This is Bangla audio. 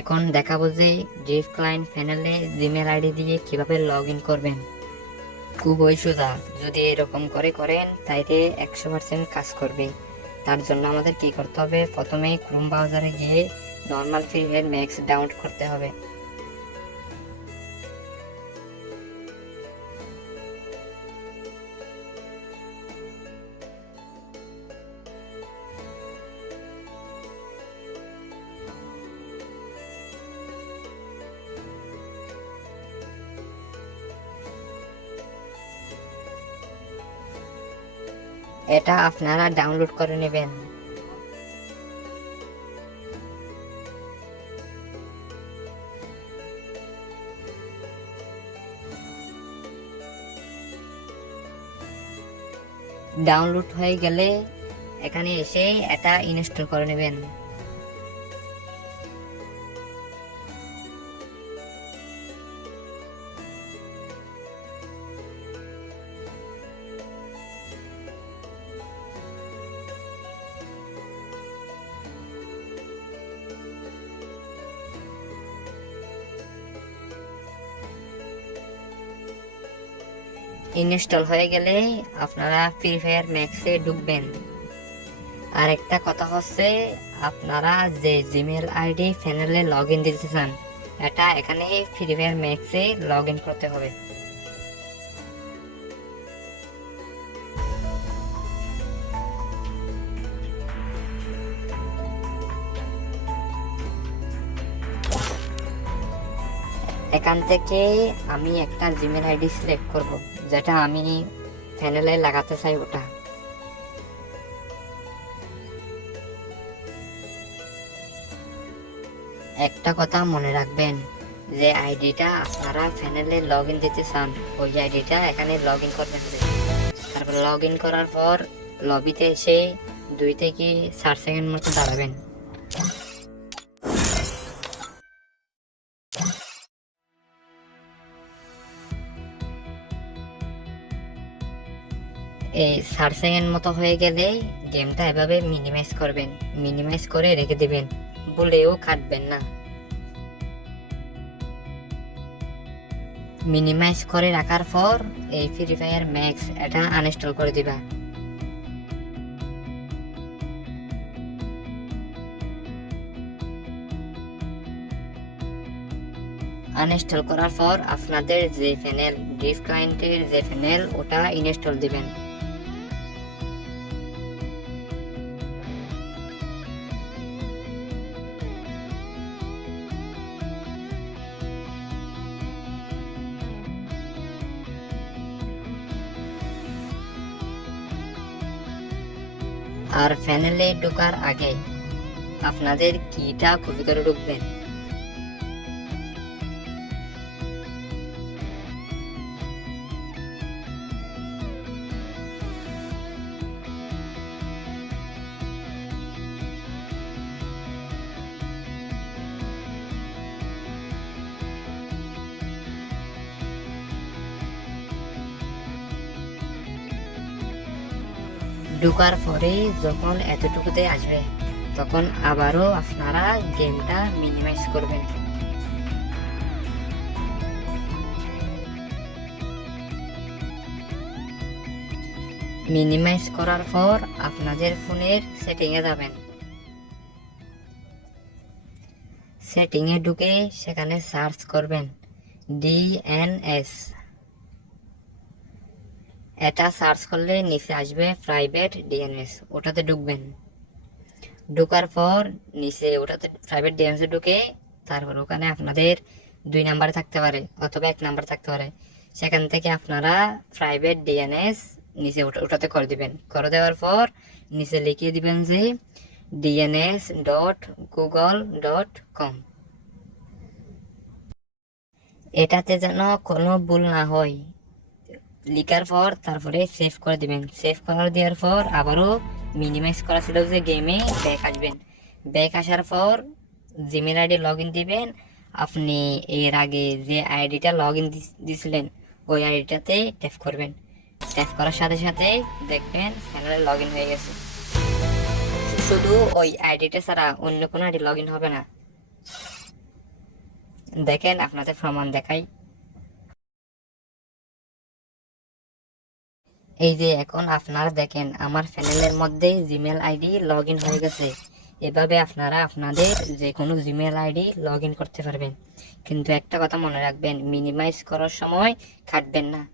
এখন দেখাবো যে ড্রিফট ক্লায়েন্ট প্যানেলে জিমেল আইডি দিয়ে কিভাবে লগ ইন করবেন। খুবই সোজা, যদি এরকম করে করেন তাইলে 100% কাজ করবে। তার জন্য আমাদের কি করতে হবে, প্রথমে ক্রোম ব্রাউজারে গিয়ে normal free fire max download করতে হবে। এটা আপনারা ডাউনলোড করে নেবেন। ডাউনলোড হয়ে গেলে এখানে এসে এটা ইনস্টল করে নেবেন। ইনস্টল হয়ে গেলে আপনারা ফ্রি ফায়ার ম্যাক্সে ঢুকবেন। আর একটা কথা হচ্ছে, আপনারা যে জিমেল আইডি প্যানেলে লগ ইন দিতে চান, এটা এখানে ফ্রি ফায়ার ম্যাক্সে লগ ইন করতে হবে। এখান থেকে আমি একটা জিমেল আইডি সিলেক্ট করব, যেটা আমি প্যানেলে লাগাতে চাই ওটা। একটা কথা মনে রাখবেন, যে আইডিটা আপনারা প্যানেলে লগ ইন দিতে চান ওই আইডিটা এখানে লগ ইন করবেন। তারপর লগ ইন করার পর লবিতে এসে 2 থেকে 4 সেকেন্ড মতো দাঁড়াবেন। এই 4 সেকেন্ড মতো হয়ে গেলে গেমটা এভাবে মিনিমাইজ করবেন, মিনিমাইজ করে রেখে দিবেন, ভুলেও কাটবেন না। মিনিমাইজ করে রাখার পর এই ফ্রি ফায়ার ম্যাক্স এটা আনইনস্টল করে দিবা। আনইনস্টল করার পর আপনাদের যে প্যানেল, ড্রিফট ক্লায়েন্টের যে প্যানেল, ওটা ইনস্টল দিবেন। আর প্যানেলে ঢোকার আগে আপনাদের কিটা কপি করে ঢুকবেন। ঢোকার পরে যখন এতটুকুতে আসবে, তখন আবারও আপনারা গেমটা মিনিমাইজ করবেন। মিনিমাইজ করার পর আপনাদের ফোনের সেটিংয়ে যাবেন। সেটিংয়ে ঢুকে সেখানে সার্চ করবেন ডিএনএস। এটা সার্চ করলে নিচে আসবে প্রাইভেট ডিএনএস, ওটাতে ঢুকবেন। ঢোকার পর নিচে ওটাতে প্রাইভেট ডিএনএসে ঢুকে তারপর ওখানে আপনাদের 2 নাম্বার থাকতে পারে অথবা 1 নাম্বার থাকতে পারে, সেখান থেকে আপনারা প্রাইভেট ডিএনএস নিচে ওটাতে করে দিবেন। করে দেওয়ার পর নিচে লিখিয়ে দিবেন যে dns.google.com। এটাতে যেন কোনো ভুল না হয়। লিখার পর তারপরে সেভ করে দিবেন। সেভ করে দেওয়ার পর আবারও মিনিমাইজ করা ছিল যে গেমে ব্যাক আসবেন। ব্যাক আসার পর জিমেল আইডি লগ ইন দিবেন। আপনি এর আগে যে আইডিটা লগ ইন দিয়েছিলেন ওই আইডিটাতে ট্যাপ করবেন। ট্যাপ করার সাথে সাথে দেখবেন চ্যানেলে লগ ইন হয়ে গেছে। শুধু ওই আইডিটা ছাড়া অন্য কোনো আইডি লগ ইন হবে না। দেখেন আপনাদের প্রমাণ দেখাই। এই যে এখন আপনারা দেখেন আমার প্যানেলের মধ্যে জিমেল আইডি লগ ইন হয়ে গেছে। এভাবে আপনারা আপনাদের যে কোনো জিমেল আইডি লগ ইন করতে পারবেন। কিন্তু একটা কথা মনে রাখবেন, মিনিমাইজ করার সময় কাটবেন না।